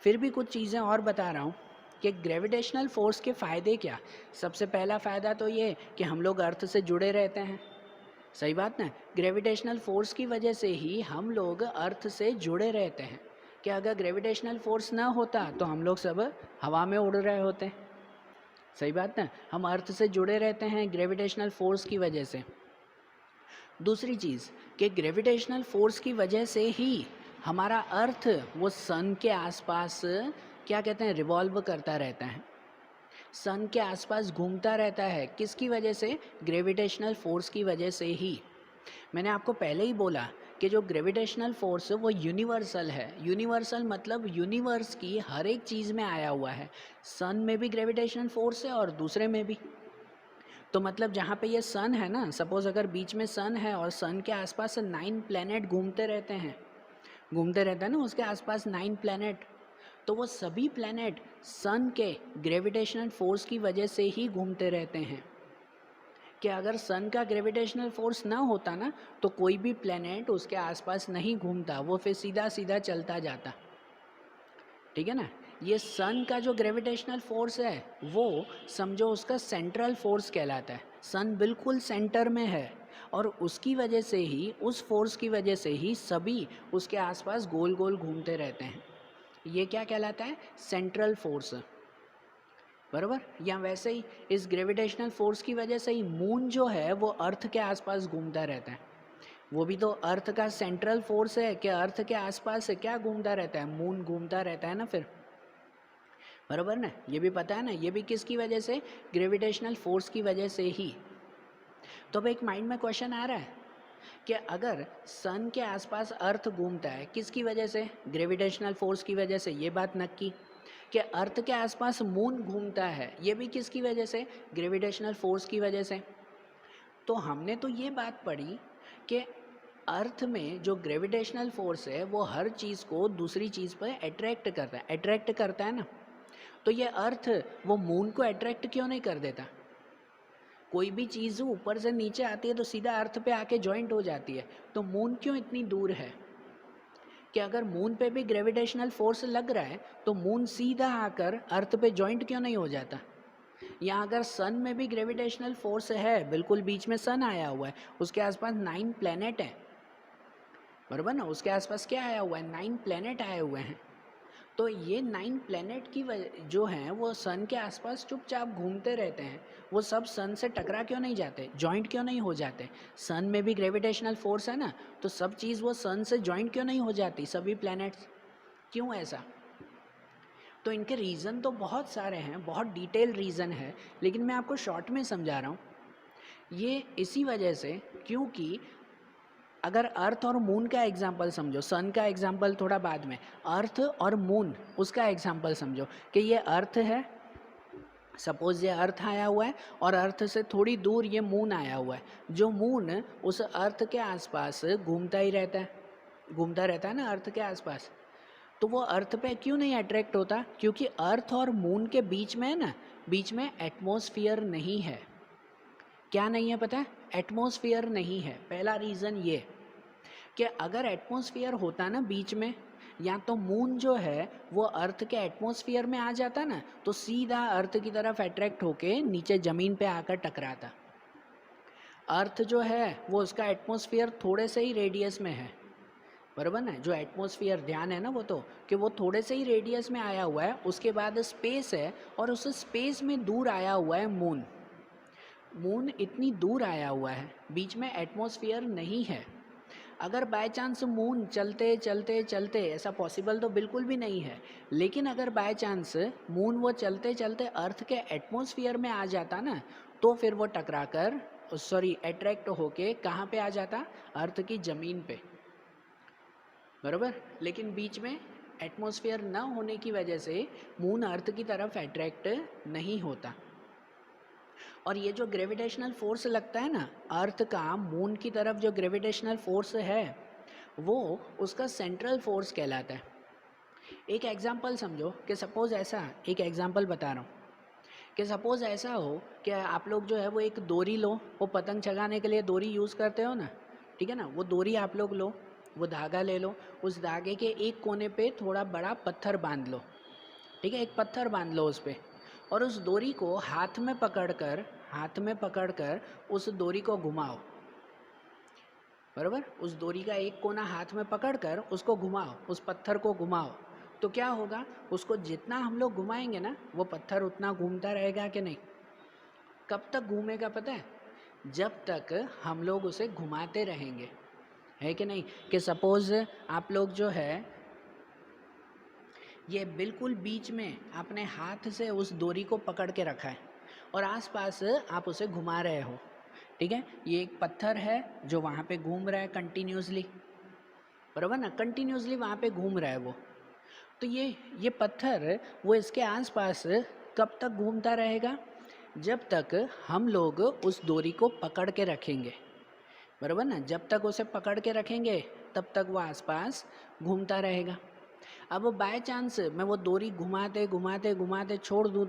फिर भी कुछ चीज़ें और बता रहा हूँ कि ग्रेविटेशनल फोर्स के फ़ायदे क्या। सबसे पहला फ़ायदा तो ये कि हम लोग अर्थ से जुड़े रहते हैं, सही बात ना? ग्रेविटेशनल फोर्स की वजह से ही हम लोग अर्थ से जुड़े रहते हैं, कि अगर ग्रेविटेशनल फोर्स ना होता तो हम लोग सब हवा में उड़ रहे होते, सही बात ना? हम अर्थ से जुड़े रहते हैं ग्रेविटेशनल फोर्स की वजह से। दूसरी चीज़ कि ग्रेविटेशनल फोर्स की वजह से ही हमारा अर्थ वो सन के आसपास, क्या कहते हैं, रिवॉल्व करता रहता है, सन के आसपास घूमता रहता है। किसकी वजह से? ग्रेविटेशनल फोर्स की वजह से ही। मैंने आपको पहले ही बोला कि जो ग्रेविटेशनल फोर्स है वो यूनिवर्सल है। यूनिवर्सल मतलब यूनिवर्स की हर एक चीज़ में आया हुआ है। सन में भी ग्रेविटेशनल फोर्स है और दूसरे में भी। तो मतलब जहाँ पे ये सन है ना, सपोज अगर बीच में सन है और सन के आसपास 9 प्लैनेट घूमते रहते हैं, घूमते रहता है ना उसके आसपास 9 प्लैनेट, तो वो सभी प्लैनेट सन के ग्रेविटेशनल फोर्स की वजह से ही घूमते रहते हैं। कि अगर सन का ग्रेविटेशनल फोर्स ना होता ना, तो कोई भी प्लेनेट उसके आसपास नहीं घूमता, वो फिर सीधा सीधा चलता जाता, ठीक है ना? ये सन का जो ग्रेविटेशनल फोर्स है वो समझो उसका सेंट्रल फोर्स कहलाता है। सन बिल्कुल सेंटर में है, और उसकी वजह से ही, उस फोर्स की वजह से ही सभी उसके आसपास गोल गोल घूमते रहते हैं। ये क्या कहलाता है? सेंट्रल फोर्स, बराबर। या वैसे ही इस ग्रेविटेशनल फोर्स की वजह से ही मून जो है वो अर्थ के आसपास घूमता रहता है। वो भी तो अर्थ का सेंट्रल फोर्स है कि अर्थ के आसपास क्या घूमता रहता है? मून घूमता रहता है ना फिर, बराबर ना? ये भी पता है ना, ये भी किसकी वजह से? ग्रेविटेशनल फोर्स की वजह से ही। तो अब एक माइंड में क्वेश्चन आ रहा है कि अगर सन के आसपास अर्थ घूमता है, किसकी वजह से? ग्रेविटेशनल फोर्स की वजह से, ये बात नक्की। कि अर्थ के आसपास मून घूमता है, ये भी किसकी वजह से? ग्रेविटेशनल फोर्स की वजह से। तो हमने तो ये बात पढ़ी कि अर्थ में जो ग्रेविटेशनल फोर्स है वो हर चीज़ को दूसरी चीज़ पर अट्रैक्ट करता है ना। तो ये अर्थ वो मून को अट्रैक्ट क्यों नहीं कर देता? कोई भी चीज़ ऊपर से नीचे आती है तो सीधा अर्थ पे आके जॉइंट हो जाती है, तो मून क्यों इतनी दूर है? कि अगर मून पे भी ग्रेविटेशनल फोर्स लग रहा है तो मून सीधा आकर अर्थ पे जॉइंट क्यों नहीं हो जाता? या अगर सन में भी ग्रेविटेशनल फोर्स है, बिल्कुल बीच में सन आया हुआ है, उसके आसपास 9 प्लेनेट है, बराबर ना, उसके आसपास क्या आया हुआ है, 9 प्लेनेट आए हुए हैं। तो ये 9 प्लेनेट की जो हैं वो सन के आसपास चुपचाप घूमते रहते हैं, वो सब सन से टकरा क्यों नहीं जाते, जॉइंट क्यों नहीं हो जाते? सन में भी ग्रेविटेशनल फोर्स है ना, तो सब चीज़ वो सन से जॉइंट क्यों नहीं हो जाती, सभी प्लैनेट्स? क्यों ऐसा? तो इनके रीज़न तो बहुत सारे हैं, बहुत डिटेल रीज़न है, लेकिन मैं आपको शॉर्ट में समझा रहा हूँ। ये इसी वजह से, क्योंकि अगर अर्थ और मून का एग्जाम्पल समझो, सन का एग्जाम्पल थोड़ा बाद में, अर्थ और मून उसका एग्जाम्पल समझो कि ये अर्थ है, सपोज ये अर्थ आया हुआ है और अर्थ से थोड़ी दूर ये मून आया हुआ है। जो मून उस अर्थ के आसपास घूमता ही रहता है, घूमता रहता है ना अर्थ के आसपास, तो वो अर्थ पे क्यों नहीं अट्रैक्ट होता? क्योंकि अर्थ और मून के बीच में है ना, बीच में एटमॉस्फेयर नहीं है। क्या नहीं है पता है? एटमॉस्फेयर नहीं है। पहला रीज़न ये कि अगर एटमॉस्फेयर होता ना बीच में, या तो मून जो है वो अर्थ के एटमॉस्फेयर में आ जाता ना, तो सीधा अर्थ की तरफ अट्रैक्ट होके नीचे ज़मीन पे आकर टकराता। अर्थ जो है वो उसका एटमॉस्फेयर थोड़े से ही रेडियस में है, बराबर ना, जो एटमॉस्फेयर ध्यान है ना वो, तो कि वो थोड़े से ही रेडियस में आया हुआ है, उसके बाद स्पेस है और उस स्पेस में दूर आया हुआ है मून। मून इतनी दूर आया हुआ है, बीच में एटमॉस्फेयर नहीं है। अगर बाय चांस मून चलते चलते चलते, ऐसा पॉसिबल तो बिल्कुल भी नहीं है, लेकिन अगर बाय चांस मून वो चलते चलते अर्थ के एटमॉस्फेयर में आ जाता ना, तो फिर वो टकरा कर, सॉरी, अट्रैक्ट होके कहाँ पे आ जाता? अर्थ की ज़मीन पे, बराबर। लेकिन बीच में एटमॉस्फेयर न होने की वजह से मून अर्थ की तरफ अट्रैक्ट नहीं होता। और ये जो ग्रेविटेशनल फोर्स लगता है ना अर्थ का मून की तरफ, जो ग्रेविटेशनल फोर्स है वो उसका सेंट्रल फोर्स कहलाता है। एक एग्जांपल समझो कि सपोज़ ऐसा, एक एग्जांपल बता रहा हूँ कि सपोज़ ऐसा हो कि आप लोग जो है वो एक डोरी लो, वो पतंग चगाने के लिए डोरी यूज़ करते हो ना, ठीक है ना, वो डोरी आप लोग लो, वो धागा ले लो, उस धागे के एक कोने पे थोड़ा बड़ा पत्थर बांध लो, ठीक है, एक पत्थर बांध लो उस पर, और उस डोरी को हाथ में पकड़कर, हाथ में पकड़कर उस डोरी को घुमाओ, बराबर। उस डोरी का एक कोना हाथ में पकड़कर उसको घुमाओ, उस पत्थर को घुमाओ, तो क्या होगा? उसको जितना हम लोग घुमाएंगे ना, वो पत्थर उतना घूमता रहेगा कि नहीं? कब तक घूमेगा पता है? जब तक हम लोग उसे घुमाते रहेंगे, है कि नहीं? कि सपोज़ आप लोग जो है ये बिल्कुल बीच में अपने हाथ से उस डोरी को पकड़ के रखा है और आसपास आप उसे घुमा रहे हो, ठीक है। ये एक पत्थर है जो वहाँ पे घूम रहा है कंटिन्यूसली, बराबर ना, कंटिन्यूसली वहाँ पे घूम रहा है वो। तो ये पत्थर वो इसके आसपास कब तक घूमता रहेगा? जब तक हम लोग उस डोरी को पकड़ के रखेंगे, बराबर ना। जब तक उसे पकड़ के रखेंगे तब तक वो आसपास घूमता रहेगा। अब बाय चांस मैं वो डोरी घुमाते घुमाते घुमाते छोड़ दूँ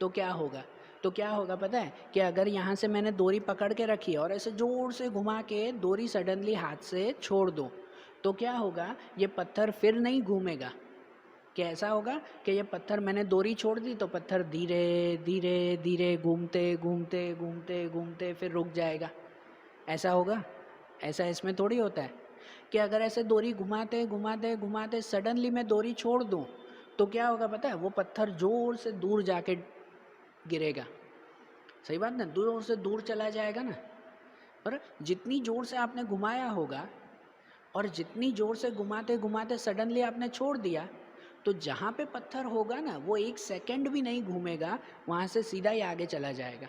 तो क्या होगा? तो क्या होगा पता है? कि अगर यहाँ से मैंने डोरी पकड़ के रखी है और ऐसे ज़ोर से घुमा के डोरी सडनली हाथ से छोड़ दूँ, तो क्या होगा? ये पत्थर फिर नहीं घूमेगा। कैसा होगा कि ये पत्थर, मैंने डोरी छोड़ दी तो पत्थर धीरे धीरे धीरे घूमते घूमते घूमते घूमते फिर रुक जाएगा। ऐसा होगा? ऐसा इसमें थोड़ी होता है कि अगर ऐसे डोरी घुमाते घुमाते घुमाते सडनली मैं डोरी छोड़ दूँ तो क्या होगा पता है? वो पत्थर ज़ोर से दूर जाके गिरेगा। सही बात ना, दूर से दूर चला जाएगा ना। और जितनी ज़ोर से आपने घुमाया होगा और जितनी ज़ोर से घुमाते घुमाते सडनली आपने छोड़ दिया, तो जहाँ पे पत्थर होगा ना वो 1 सेकंड भी नहीं घूमेगा, वहाँ से सीधा ही आगे चला जाएगा,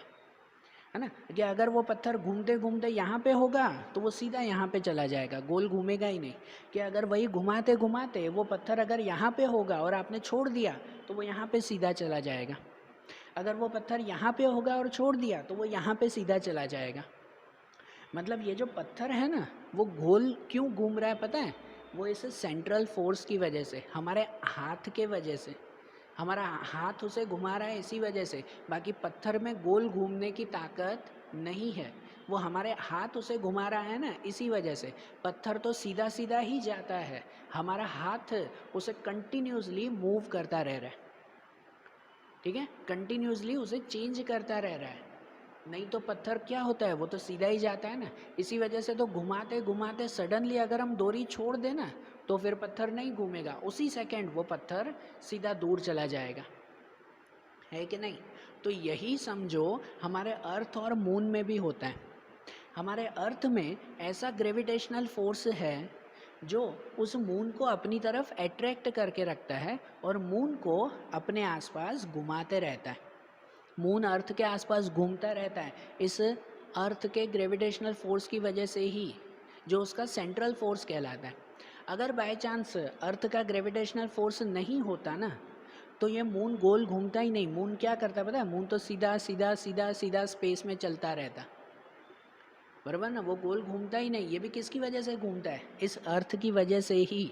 है ना। कि अगर वो पत्थर घूमते घूमते यहाँ पे होगा तो वो सीधा यहाँ पे चला जाएगा, गोल घूमेगा ही नहीं। कि अगर वही घुमाते घुमाते वो पत्थर अगर यहाँ पे होगा और आपने छोड़ दिया तो वो यहाँ पे सीधा चला जाएगा। अगर वो पत्थर यहाँ पे होगा और छोड़ दिया तो वो यहाँ पे सीधा चला जाएगा। मतलब ये जो पत्थर है ना वो गोल क्यों घूम रहा है पता है? वो इस सेंट्रल फोर्स की वजह से, हमारे हाथ के वजह से, हमारा हाथ उसे घुमा रहा है इसी वजह से। बाकी पत्थर में गोल घूमने की ताकत नहीं है, वो हमारे हाथ उसे घुमा रहा है ना, इसी वजह से। पत्थर तो सीधा सीधा ही जाता है, हमारा हाथ उसे कंटिन्यूसली मूव करता रह रहा है, ठीक है, कंटिन्यूसली उसे चेंज करता रह रहा है। नहीं तो पत्थर क्या होता है, वो तो सीधा ही जाता है ना। इसी वजह से तो घुमाते घुमाते सडनली अगर हम डोरी छोड़ दें ना, तो फिर पत्थर नहीं घूमेगा, उसी सेकंड वो पत्थर सीधा दूर चला जाएगा, है कि नहीं। तो यही समझो हमारे अर्थ और मून में भी होता है। हमारे अर्थ में ऐसा ग्रेविटेशनल फोर्स है जो उस मून को अपनी तरफ अट्रैक्ट करके रखता है और मून को अपने आसपास घुमाते रहता है। मून अर्थ के आसपास घूमता रहता है इस अर्थ के ग्रेविटेशनल फोर्स की वजह से ही, जो उसका सेंट्रल फोर्स कहलाता है। अगर बाय चांस अर्थ का ग्रेविटेशनल फोर्स नहीं होता ना, तो ये मून गोल घूमता ही नहीं। मून क्या करता पता है, मून तो सीधा सीधा सीधा सीधा स्पेस में चलता रहता, बराबर ना, वो गोल घूमता ही नहीं। ये भी किसकी वजह से घूमता है, इस अर्थ की वजह से ही।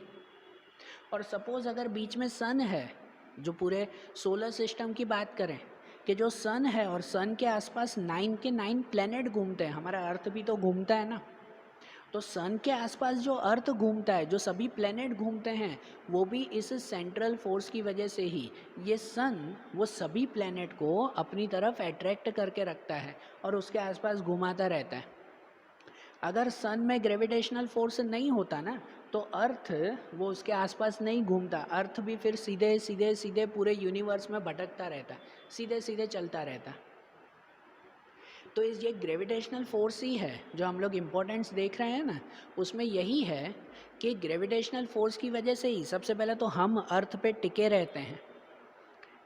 और सपोज अगर बीच में सन है, जो पूरे सोलर सिस्टम की बात करें कि जो सन है और सन के आसपास 9 के 9 प्लेनेट घूमते हैं, हमारा अर्थ भी तो घूमता है ना, तो सन के आसपास जो अर्थ घूमता है, जो सभी प्लेनेट घूमते हैं, वो भी इस सेंट्रल फोर्स की वजह से ही। ये सन वो सभी प्लेनेट को अपनी तरफ अट्रैक्ट करके रखता है और उसके आसपास घुमाता रहता है। अगर सन में ग्रेविटेशनल फोर्स नहीं होता ना, तो अर्थ वो उसके आसपास नहीं घूमता, अर्थ भी फिर सीधे सीधे सीधे पूरे यूनिवर्स में भटकता रहता, सीधे सीधे चलता रहता। तो इस ये ग्रेविटेशनल फोर्स ही है जो हम लोग इम्पोर्टेंस देख रहे हैं ना, उसमें यही है कि ग्रेविटेशनल फोर्स की वजह से ही सबसे पहले तो हम अर्थ पे टिके रहते हैं,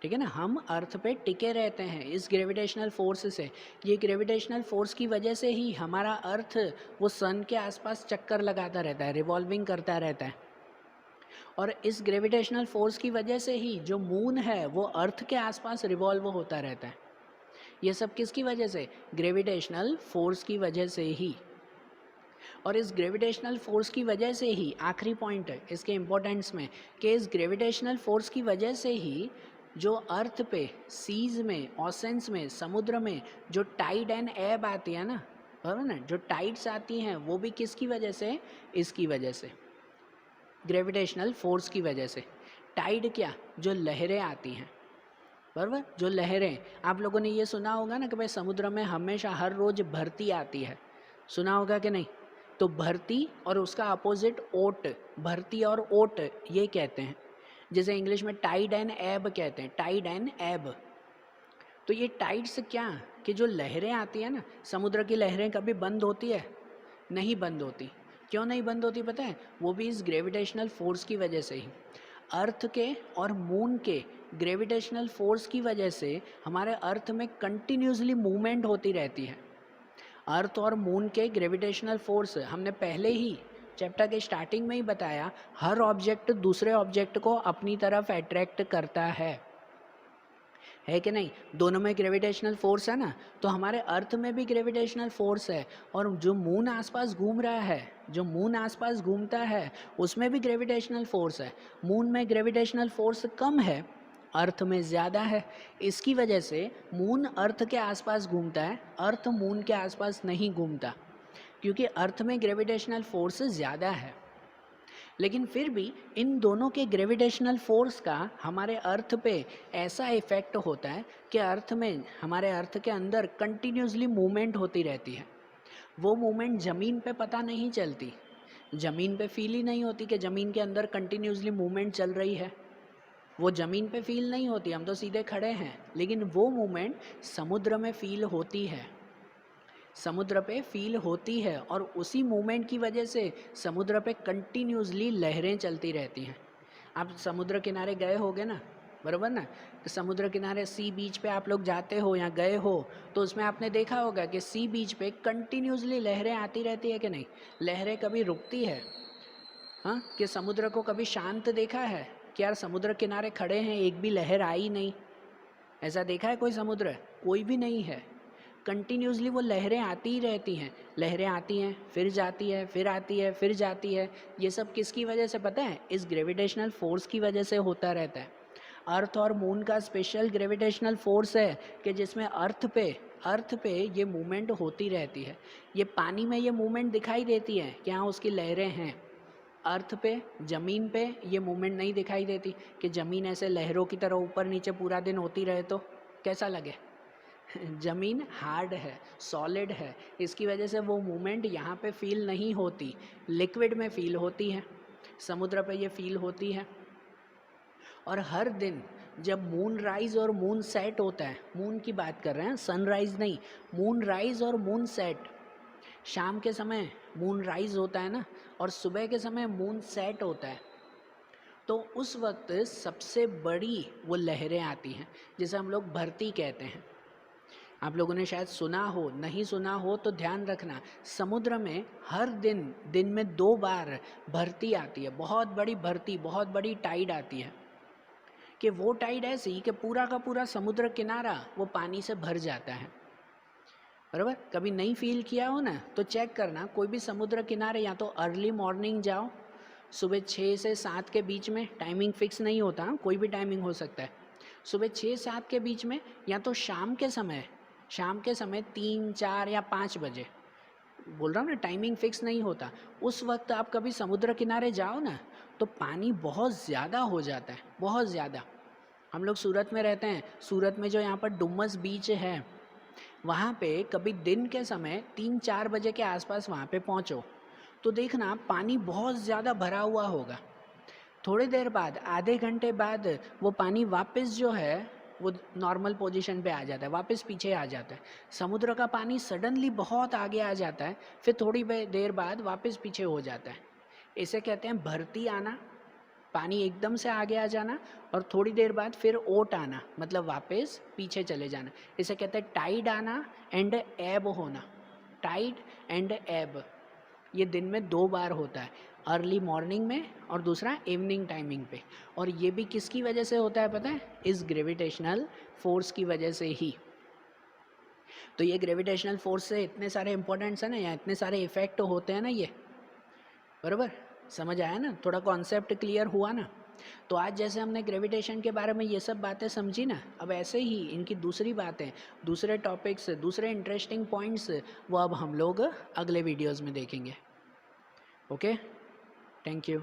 ठीक है ना, हम अर्थ पे टिके रहते हैं इस ग्रेविटेशनल फोर्स से। ये ग्रेविटेशनल फोर्स की वजह से ही हमारा अर्थ वो सन के आसपास चक्कर लगाता रहता है, रिवॉल्विंग करता रहता है। और इस ग्रेविटेशनल फोर्स की वजह से ही जो मून है वो अर्थ के आसपास रिवॉल्व होता रहता है। ये सब किसकी वजह से, ग्रेविटेशनल फोर्स की वजह से ही। और इस ग्रेविटेशनल फोर्स की वजह से ही, आखिरी पॉइंट है इसके इम्पोर्टेंस में, कि इस ग्रेविटेशनल फोर्स की वजह से ही जो अर्थ पे सीज में, ओशंस में, समुद्र में जो टाइड एंड एब आती है ना, बराबर ना, जो टाइड्स आती हैं वो भी किसकी वजह से, इसकी वजह से, ग्रेविटेशनल फोर्स की वजह से। टाइड क्या, जो लहरें आती हैं, बराबर, जो लहरें। आप लोगों ने ये सुना होगा ना कि भाई समुद्र में हमेशा हर रोज भरती आती है, सुना होगा कि नहीं। तो भरती और उसका अपोजिट ओट, भरती और ओट ये कहते हैं, जैसे इंग्लिश में टाइड एंड एब कहते हैं, टाइड एंड एब। तो ये टाइड्स क्या, कि जो लहरें आती है ना, समुद्र की लहरें कभी बंद होती है, नहीं बंद होती। क्यों नहीं बंद होती पता है, वो भी इस ग्रेविटेशनल फोर्स की वजह से ही। अर्थ के और मून के ग्रेविटेशनल फोर्स की वजह से हमारे अर्थ में कंटिन्यूसली मूवमेंट होती रहती है। अर्थ और मून के ग्रेविटेशनल फोर्स हमने पहले ही चैप्टर के स्टार्टिंग में ही बताया, हर ऑब्जेक्ट दूसरे ऑब्जेक्ट को अपनी तरफ अट्रैक्ट करता है कि नहीं। दोनों में ग्रेविटेशनल फोर्स है ना, तो हमारे अर्थ में भी ग्रेविटेशनल फोर्स है। और जो मून आसपास घूम रहा है, जो मून आसपास घूमता है, उसमें भी ग्रेविटेशनल फोर्स है। मून में ग्रेविटेशनल फोर्स कम है, अर्थ में ज़्यादा है। इसकी वजह से मून अर्थ के आसपास घूमता है, अर्थ मून के आसपास नहीं घूमता, क्योंकि अर्थ में ग्रेविटेशनल फोर्स ज़्यादा है। लेकिन फिर भी इन दोनों के ग्रेविटेशनल फोर्स का हमारे अर्थ पे ऐसा इफ़ेक्ट होता है कि अर्थ में, हमारे अर्थ के अंदर कंटिन्यूसली मूवमेंट होती रहती है। वो मूवमेंट ज़मीन पे पता नहीं चलती, ज़मीन पे फील ही नहीं होती कि ज़मीन के अंदर कंटिन्यूसली मूवमेंट चल रही है। वो ज़मीन पे फील नहीं होती, हम तो सीधे खड़े हैं, लेकिन वो मूवमेंट समुद्र में फील होती है, समुद्र पे फील होती है। और उसी मूवमेंट की वजह से समुद्र पे कंटिन्यूसली लहरें चलती रहती हैं। आप समुद्र किनारे गए होगे ना, बराबर ना, तो समुद्र किनारे सी बीच पे आप लोग जाते हो या गए हो, तो उसमें आपने देखा होगा कि सी बीच पे कंटिन्यूसली लहरें आती रहती है कि नहीं, लहरें कभी रुकती है, हाँ, कि समुद्र को कभी शांत देखा है कि यार समुद्र किनारे खड़े हैं एक भी लहर आई नहीं, ऐसा देखा है कोई समुद्र, कोई भी नहीं है। कंटिन्यूसली वो लहरें आती ही रहती हैं, लहरें आती हैं फिर जाती है, फिर आती है फिर जाती है। ये सब किसकी वजह से पता है, इस ग्रेविटेशनल फोर्स की वजह से होता रहता है। अर्थ और मून का स्पेशल ग्रेविटेशनल फोर्स है कि जिसमें अर्थ पे अर्थ पे ये मूवमेंट होती रहती है। ये पानी में ये मूवमेंट दिखाई देती है कि हाँ उसकी लहरें हैं। अर्थ पे, ज़मीन पे ये मूवमेंट नहीं दिखाई देती कि ज़मीन ऐसे लहरों की तरह ऊपर नीचे पूरा दिन होती रहे तो कैसा लगे। ज़मीन हार्ड है, सॉलिड है, इसकी वजह से वो मूवमेंट यहाँ पे फील नहीं होती, लिक्विड में फील होती है, समुद्र पे ये फील होती है। और हर दिन जब मून राइज और मून सेट होता है, मून की बात कर रहे हैं, सनराइज नहीं, मून राइज और मून सेट, शाम के समय मून राइज होता है ना, और सुबह के समय मून सेट होता है, तो उस वक्त सबसे बड़ी वो लहरें आती हैं जिसे हम लोग भरती कहते हैं। आप लोगों ने शायद सुना हो, नहीं सुना हो तो ध्यान रखना, समुद्र में हर दिन दिन में 2 बार भरती आती है, बहुत बड़ी भरती, बहुत बड़ी टाइड आती है कि वो टाइड ऐसी कि पूरा का पूरा समुद्र किनारा वो पानी से भर जाता है। बराबर, कभी नहीं फील किया हो ना तो चेक करना, कोई भी समुद्र किनारे या तो अर्ली मॉर्निंग जाओ, सुबह 6 से 7 के बीच में, टाइमिंग फिक्स नहीं होता, कोई भी टाइमिंग हो सकता है, सुबह 6-7 के बीच में, या तो शाम के समय 3, 4 या 5 बजे, बोल रहा हूँ ना टाइमिंग फिक्स नहीं होता, उस वक्त आप कभी समुद्र किनारे जाओ ना तो पानी बहुत ज़्यादा हो जाता है, बहुत ज़्यादा। हम लोग सूरत में रहते हैं, सूरत में जो यहाँ पर डुमस बीच है, वहाँ पे कभी दिन के समय 3-4 बजे के आसपास वहाँ पे पहुँचो तो देखना पानी बहुत ज़्यादा भरा हुआ होगा। थोड़ी देर बाद, आधे घंटे बाद वो पानी वापस जो है वो नॉर्मल पोजीशन पे आ जाता है, वापस पीछे आ जाता है। समुद्र का पानी सडनली बहुत आगे आ जाता है, फिर थोड़ी देर बाद वापस पीछे हो जाता है। इसे कहते हैं भरती आना, पानी एकदम से आगे आ जाना, और थोड़ी देर बाद फिर ओट आना, मतलब वापस पीछे चले जाना। इसे कहते हैं टाइड आना एंड एब होना। टाइड एंड एब ये दिन में 2 बार होता है, अर्ली मॉर्निंग में और दूसरा इवनिंग टाइमिंग पे। और ये भी किसकी वजह से होता है पता है? इस ग्रेविटेशनल फोर्स की वजह से ही। तो ये ग्रेविटेशनल फोर्स से इतने सारे इंपॉर्टेंट्स है ना, या इतने सारे इफेक्ट होते हैं ना, ये बराबर समझ आया ना, थोड़ा कॉन्सेप्ट क्लियर हुआ ना। तो आज जैसे हमने ग्रेविटेशन के बारे में ये सब बातें समझी ना, अब ऐसे ही इनकी दूसरी बातें, दूसरे टॉपिक्स, दूसरे इंटरेस्टिंग पॉइंट्स, वो अब हम लोग अगले वीडियोज़ में देखेंगे। Okay, thank you.